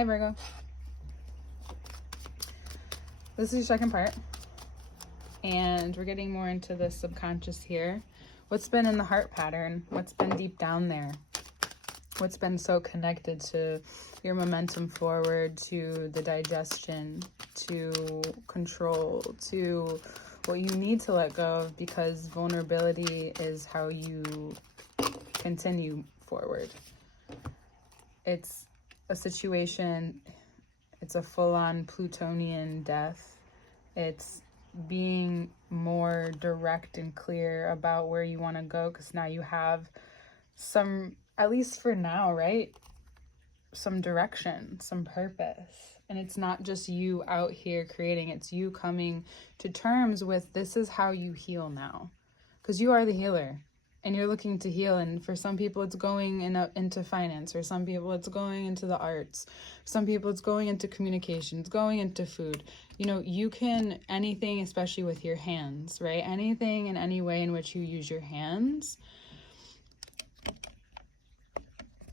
Hi, Virgo. This is your second part, and we're getting more into the subconscious here. What's been in the heart pattern? What's been deep down there? What's been so connected to your momentum forward, to the digestion, to control, to what you need to let go of, because vulnerability is how you continue forward. It's a situation, it's a full-on Plutonian death. It's being more direct and clear about where you want to go, because now you have some, at least for now, right? Some direction, some purpose. And it's not just you out here creating, it's you coming to terms with this is how you heal now. Because you are the healer and you're looking to heal. And for some people it's going into finance, or some people it's going into the arts, some people it's going into communications, going into food. You know, you can anything, especially with your hands, right? Anything in any way in which you use your hands,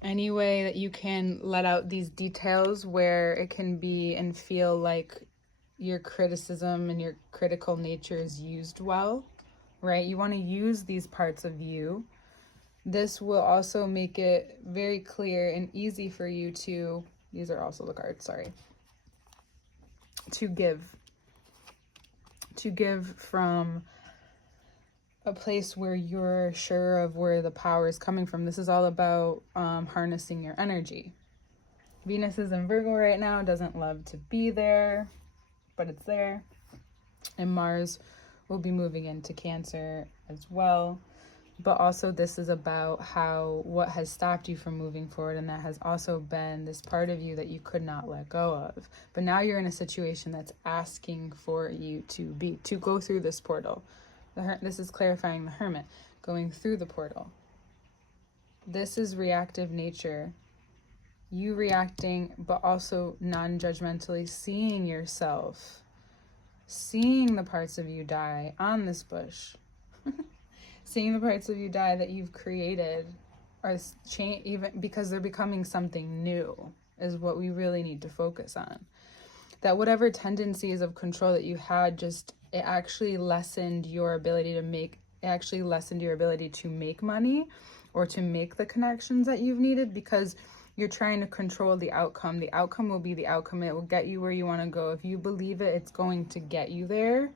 any way that you can let out these details where it can be and feel like your criticism and your critical nature is used well, right? You want to use these parts of you. This will also make it very clear and easy for you to, these are also the cards, sorry, to give from a place where you're sure of where the power is coming from. This is all about harnessing your energy. Venus is in Virgo right now, doesn't love to be there, but it's there. And Mars will be moving into Cancer as well. But also this is about how what has stopped you from moving forward, and that has also been this part of you that you could not let go of. But now you're in a situation that's asking for you to go through this portal. This is clarifying the Hermit, going through the portal. This is reactive nature. You reacting, but also non-judgmentally seeing yourself, seeing the parts of you die on this bush, seeing the parts of you die that you've created are change, even because they're becoming something new, is what we really need to focus on. That whatever tendencies of control that you had, just it actually lessened your ability to make money or to make the connections that you've needed, because you're trying to control the outcome. The outcome will be the outcome. It will get you where you want to go. If you believe it, it's going to get you there.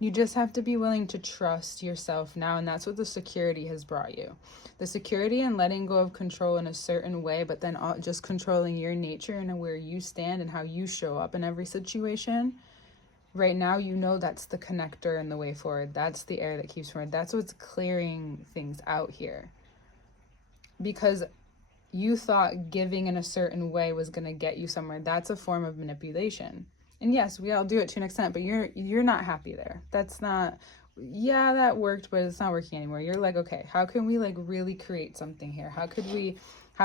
You just have to be willing to trust yourself now, and that's what the security has brought you. The security and letting go of control in a certain way, but then just controlling your nature and where you stand and how you show up in every situation. Right now, you know that's the connector and the way forward. That's the air that keeps forward. That's what's clearing things out here. Because you thought giving in a certain way was going to get you somewhere. That's a form of manipulation. And yes, we all do it to an extent, but you're not happy there. That's not, yeah, that worked, but it's not working anymore. You're like, okay, how can we like really create something here? How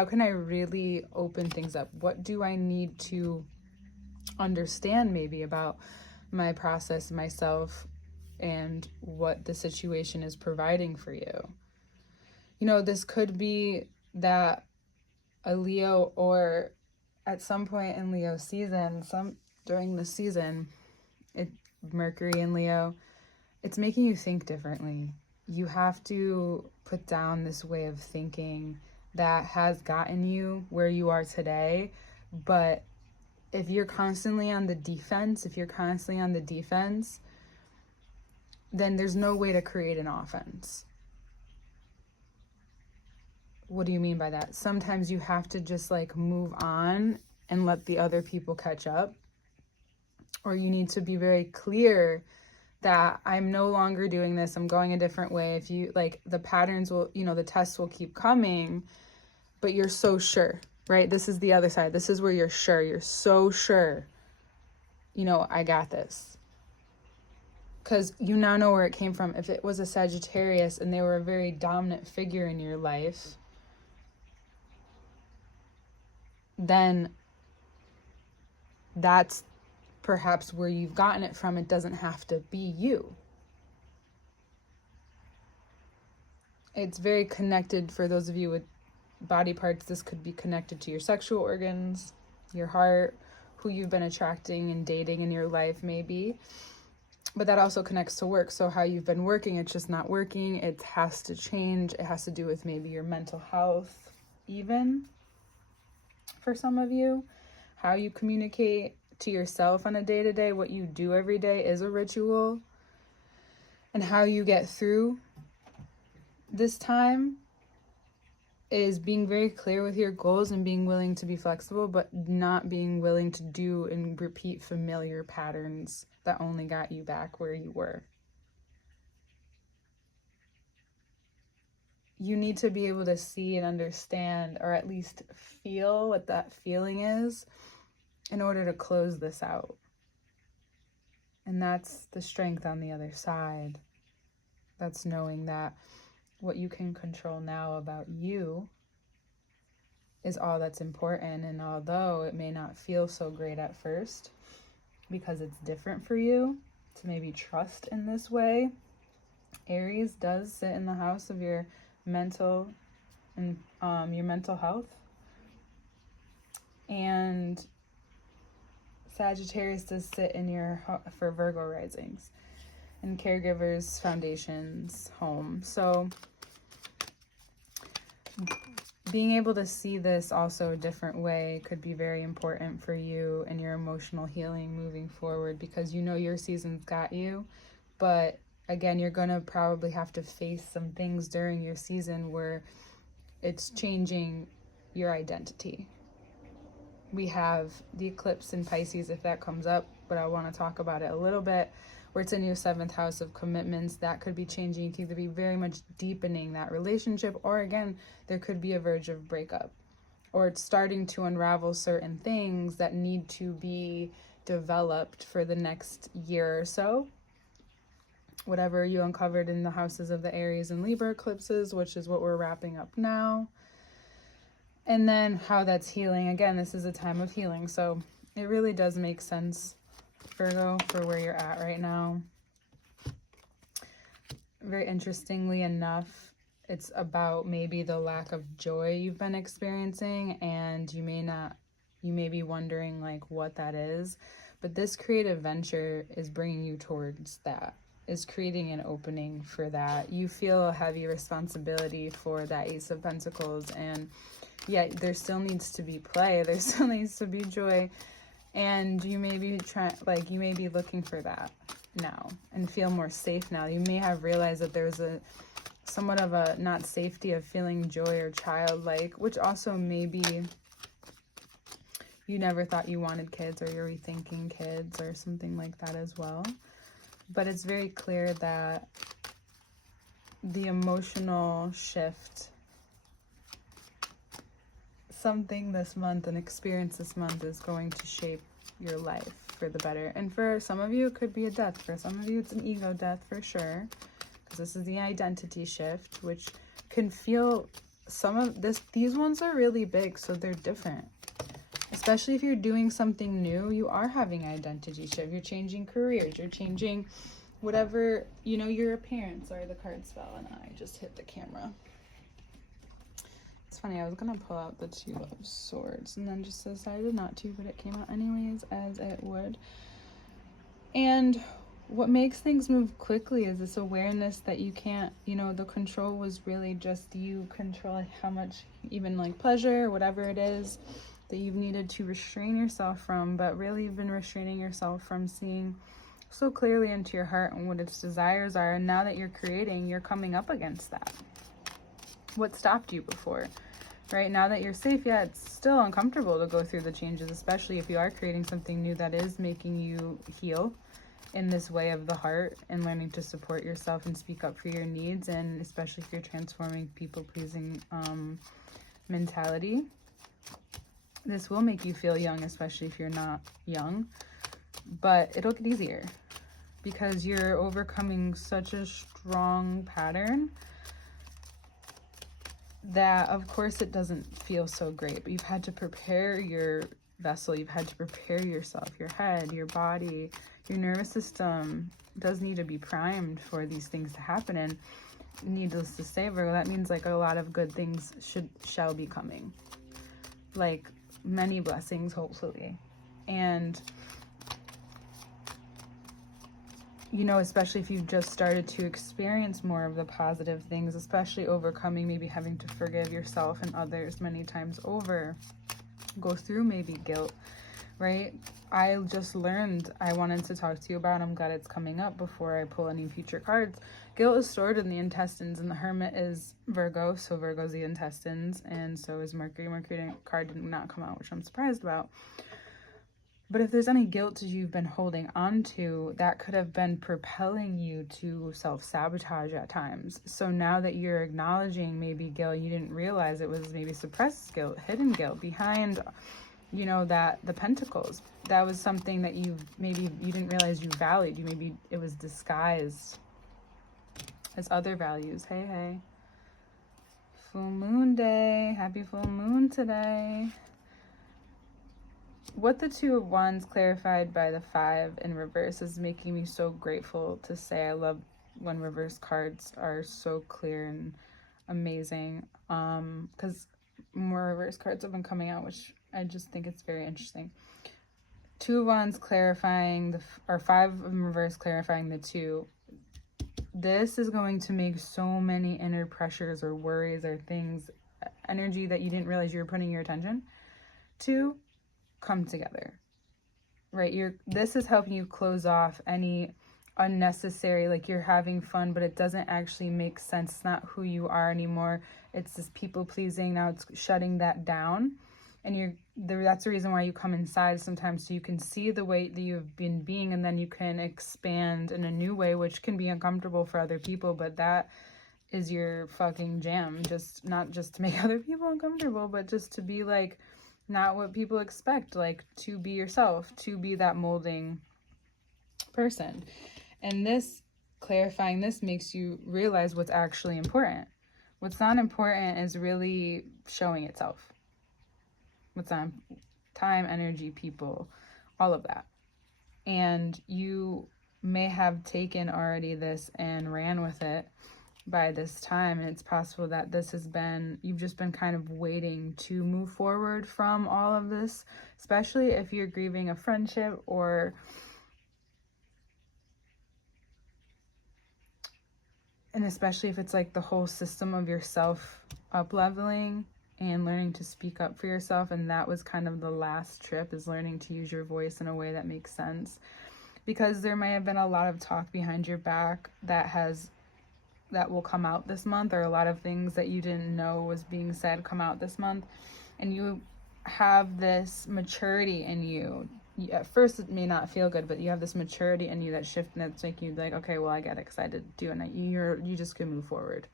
can I really open things up? What do I need to understand maybe about my process, myself, and what the situation is providing for you? You know, this could be that a Leo, or at some point in Leo season, during the season, Mercury in Leo, it's making you think differently. You have to put down this way of thinking that has gotten you where you are today. But if you're constantly on the defense, then there's no way to create an offense. What do you mean by that? Sometimes you have to just like move on and let the other people catch up. Or you need to be very clear that I'm no longer doing this. I'm going a different way. If you like, the patterns will, the tests will keep coming, but you're so sure, right? This is the other side. This is where you're sure. You're so sure, I got this. Because you now know where it came from. If it was a Sagittarius and they were a very dominant figure in your life, then that's perhaps where you've gotten it from. It doesn't have to be you. It's very connected for those of you with body parts. This could be connected to your sexual organs. your heart, who you've been attracting and dating in your life maybe. But that also connects to work. So how you've been working, it's just not working. It has to change. It has to do with maybe your mental health, even for some of you. How you communicate to yourself on a day-to-day, what you do every day is a ritual. And how you get through this time is being very clear with your goals and being willing to be flexible, but not being willing to do and repeat familiar patterns that only got you back where you were. You need to be able to see and understand, or at least feel what that feeling is in order to close this out. And that's the strength on the other side. That's knowing that what you can control now about you is all that's important. And although it may not feel so great at first because it's different for you to maybe trust in this way, Aries does sit in the house of your mental and your mental health. And Sagittarius does sit in your for Virgo risings and caregivers, foundations, home. So being able to see this also a different way could be very important for you and your emotional healing moving forward, because you know your season's got you. But again, you're going to probably have to face some things during your season where it's changing your identity. We have the eclipse in Pisces if that comes up, but I want to talk about it a little bit, where it's in your 7th house of commitments. That could be changing. You could either be very much deepening that relationship, or again, there could be a verge of breakup, or it's starting to unravel certain things that need to be developed for the next year or so. Whatever you uncovered in the houses of the Aries and Libra eclipses, which is what we're wrapping up now. And then how that's healing. Again, this is a time of healing. So it really does make sense, Virgo, for where you're at right now. Very interestingly enough, it's about maybe the lack of joy you've been experiencing, and you may be wondering like what that is. But this creative venture is bringing you towards that, is creating an opening for that. You feel a heavy responsibility for that Ace of Pentacles, and yet there still needs to be play, there still needs to be joy, and you may be you may be looking for that now and feel more safe now. You may have realized that there's a somewhat of a not safety of feeling joy or childlike, which also maybe you never thought you wanted kids, or you're rethinking kids or something like that as well. But it's very clear that the emotional shift, something this month, an experience this month, is going to shape your life for the better. And for some of you, it could be a death. For some of you, it's an ego death for sure, because this is the identity shift, which can feel, these ones are really big, so they're different. Especially if you're doing something new, you are having identity shift. You're changing careers, you're changing whatever, your appearance. Sorry, the cards fell and I just hit the camera. It's funny, I was gonna pull out the 2 of Swords and then just decided not to, but it came out anyways, as it would. And what makes things move quickly is this awareness that you can't, the control was really just you controlling how much, even like pleasure, whatever it is that you've needed to restrain yourself from, but really you've been restraining yourself from seeing so clearly into your heart and what its desires are. And now that you're creating, you're coming up against that. What stopped you before? Right now that you're safe, yeah, it's still uncomfortable to go through the changes, especially if you are creating something new that is making you heal in this way of the heart and learning to support yourself and speak up for your needs, and especially if you're transforming people-pleasing mentality. This will make you feel young, especially if you're not young, but it'll get easier because you're overcoming such a strong pattern that, of course, it doesn't feel so great, but you've had to prepare your vessel. You've had to prepare yourself, your head, your body, your nervous system does need to be primed for these things to happen. And needless to say, Virgo, that means like a lot of good things shall be coming. Like many blessings, hopefully. And, you know, especially if you've just started to experience more of the positive things, especially overcoming, maybe having to forgive yourself and others many times over, go through maybe guilt, right? I just learned I wanted to talk to you about, I'm glad it's coming up before I pull any future cards. Guilt is stored in the intestines, and the Hermit is Virgo, so Virgo's the intestines, and so is Mercury. Mercury card did not come out, which I'm surprised about. But if there's any guilt you've been holding on to, that could have been propelling you to self-sabotage at times. So now that you're acknowledging maybe guilt, you didn't realize it was maybe suppressed guilt, hidden guilt behind, you know, that the Pentacles. That was something that you didn't realize you valued. Maybe it was disguised as other values. Hey. Full moon day. Happy full moon today. What the Two of Wands clarified by the 5 in reverse is making me so grateful to say. I love when reverse cards are so clear and amazing, because more reverse cards have been coming out, which I just think it's very interesting. Two of Wands clarifying or 5 in reverse clarifying the 2. This is going to make so many inner pressures or worries or things, energy that you didn't realize you were putting your attention to, come together, right? This is helping you close off any unnecessary, like you're having fun, but it doesn't actually make sense. It's not who you are anymore. It's this people pleasing. Now it's shutting that down. And that's the reason why you come inside sometimes, so you can see the way that you've been being, and then you can expand in a new way, which can be uncomfortable for other people, but that is your fucking jam. Not just to make other people uncomfortable, but just to be like, not what people expect, like to be yourself, to be that molding person. And this, clarifying this, makes you realize what's actually important. What's not important is really showing itself. What's on time, energy, people, all of that. And you may have taken already this and ran with it by this time, and it's possible that you've just been kind of waiting to move forward from all of this, especially if you're grieving a friendship, and especially if it's like the whole system of yourself up-leveling and learning to speak up for yourself. And that was kind of the last trip, is learning to use your voice in a way that makes sense, because there may have been a lot of talk behind your back that will come out this month, or a lot of things that you didn't know was being said come out this month. And you have this maturity in you. At first it may not feel good, but you have this maturity in you that shift, and it's making you like, okay, well, I get excited to do it, and you just can move forward.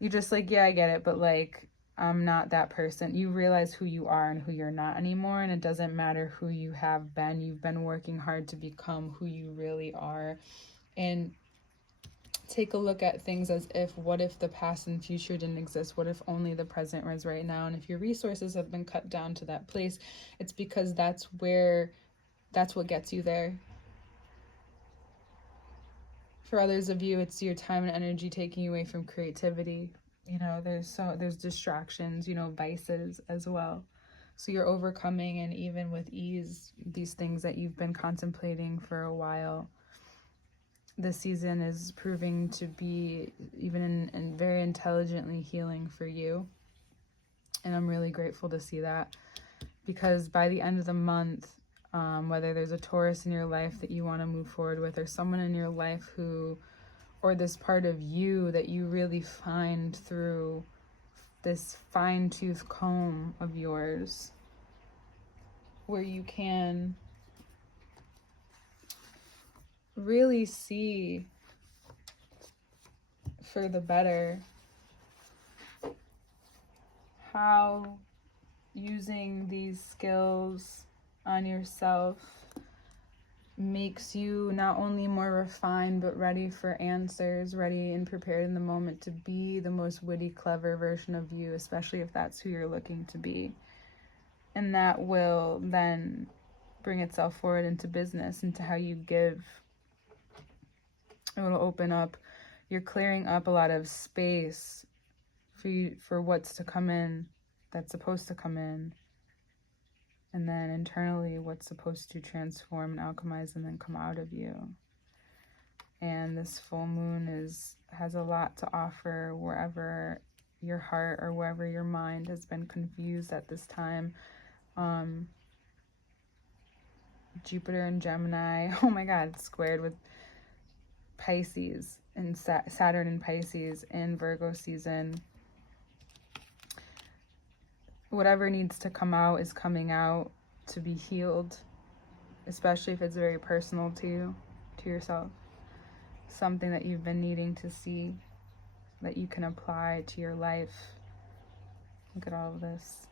You're just like, yeah, I get it, but like, I'm not that person. You realize who you are and who you're not anymore, and it doesn't matter who you have been. You've been working hard to become who you really are. And take a look at things as if, what if the past and future didn't exist? What if only the present was right now? And if your resources have been cut down to that place, it's because that's what gets you there. For others of you, it's your time and energy taking you away from creativity. You know, there's distractions, you know, vices as well. So you're overcoming, and even with ease, these things that you've been contemplating for a while. This season is proving to be even in very intelligently healing for you. And I'm really grateful to see that, because by the end of the month, whether there's a Taurus in your life that you want to move forward with, or someone in your life or this part of you that you really find through this fine-tooth comb of yours, where you can really see for the better how using these skills on yourself makes you not only more refined, but ready for answers, ready and prepared in the moment to be the most witty, clever version of you, especially if that's who you're looking to be. And that will then bring itself forward into business, into how you give. It will open up. You're clearing up a lot of space for what's to come in, that's supposed to come in. And then internally, what's supposed to transform and alchemize and then come out of you. And this full moon has a lot to offer wherever your heart or wherever your mind has been confused at this time. Jupiter and Gemini, oh my God, it's squared with Pisces and Saturn and Pisces in Virgo season. Whatever needs to come out is coming out to be healed, especially if it's very personal to yourself. Something that you've been needing to see that you can apply to your life. Look at all of this.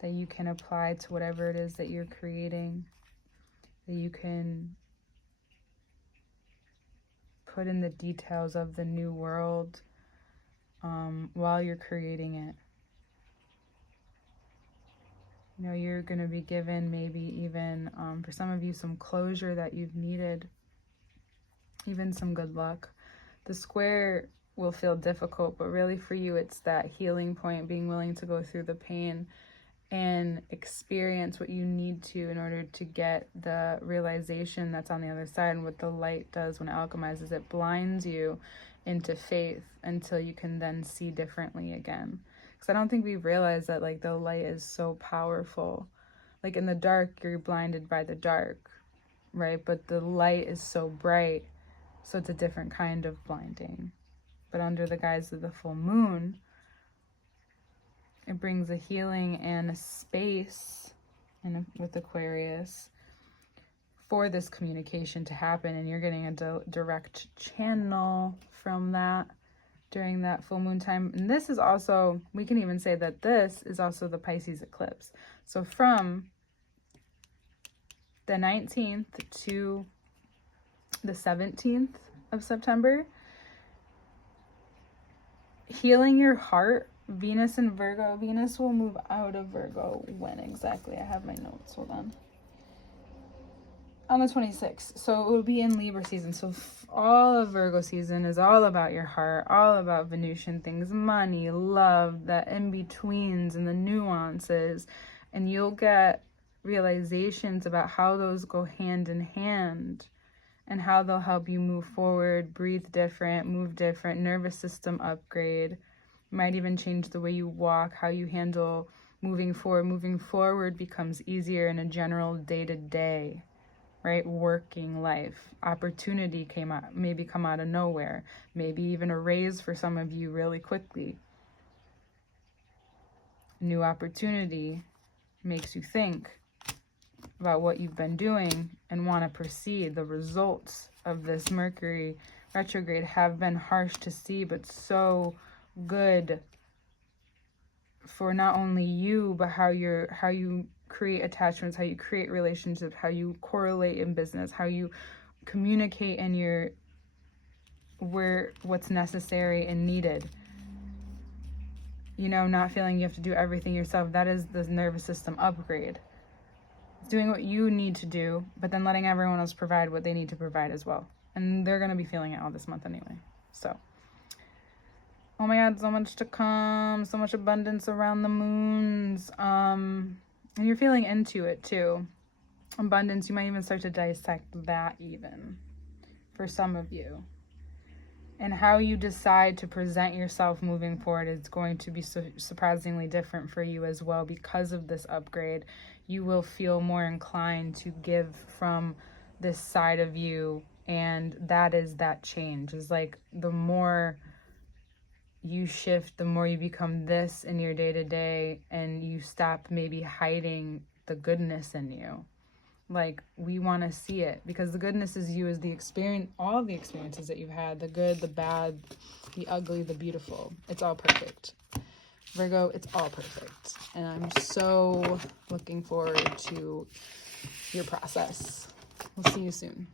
That you can apply to whatever it is that you're creating. That you can put in the details of the new world while you're creating it. You know, you're going to be given maybe even, for some of you, some closure that you've needed. Even some good luck. The square will feel difficult, but really for you, it's that healing point, being willing to go through the pain and experience what you need to in order to get the realization that's on the other side. And what the light does when it alchemizes, it blinds you into faith until you can then see differently again. Because I don't think we realize that, like, the light is so powerful. Like, in the dark, you're blinded by the dark, right? But the light is so bright, so it's a different kind of blinding. But under the guise of the full moon, it brings a healing and a space with Aquarius for this communication to happen. And you're getting a direct channel from that during that full moon time. And this is also, we can even say that this is also the Pisces eclipse. So from the 19th to the 17th of September, healing your heart, Venus and Virgo. Venus will move out of Virgo when exactly? I have my notes. Hold on. On the 26th. So it will be in Libra season. So all of Virgo season is all about your heart, all about Venusian things, money, love, the in-betweens and the nuances. And you'll get realizations about how those go hand in hand and how they'll help you move forward, breathe different, move different, nervous system upgrade. Might even change the way you walk, how you handle moving forward. Moving forward becomes easier in a general day-to-day, right? Working life. Opportunity maybe come out of nowhere. Maybe even a raise for some of you really quickly. New opportunity makes you think about what you've been doing and want to proceed. The results of this Mercury retrograde have been harsh to see, but so good for not only you, but how you create attachments, how you create relationships, how you correlate in business, how you communicate in what's necessary and needed. You know, not feeling you have to do everything yourself. That is the nervous system upgrade. Doing what you need to do, but then letting everyone else provide what they need to provide as well. And they're going to be feeling it all this month anyway. So, oh my God, so much to come. So much abundance around the moons. And you're feeling into it too. Abundance, you might even start to dissect that even for some of you. And how you decide to present yourself moving forward is going to be surprisingly different for you as well. Because of this upgrade, you will feel more inclined to give from this side of you. And that is that change. It's like the more you shift, the more you become this in your day-to-day, and you stop maybe hiding the goodness in you. Like, we want to see it, because the goodness is you, is the experience, all the experiences that you've had, the good, the bad, the ugly, the beautiful. It's all perfect. Virgo, it's all perfect. And I'm so looking forward to your process. We'll see you soon.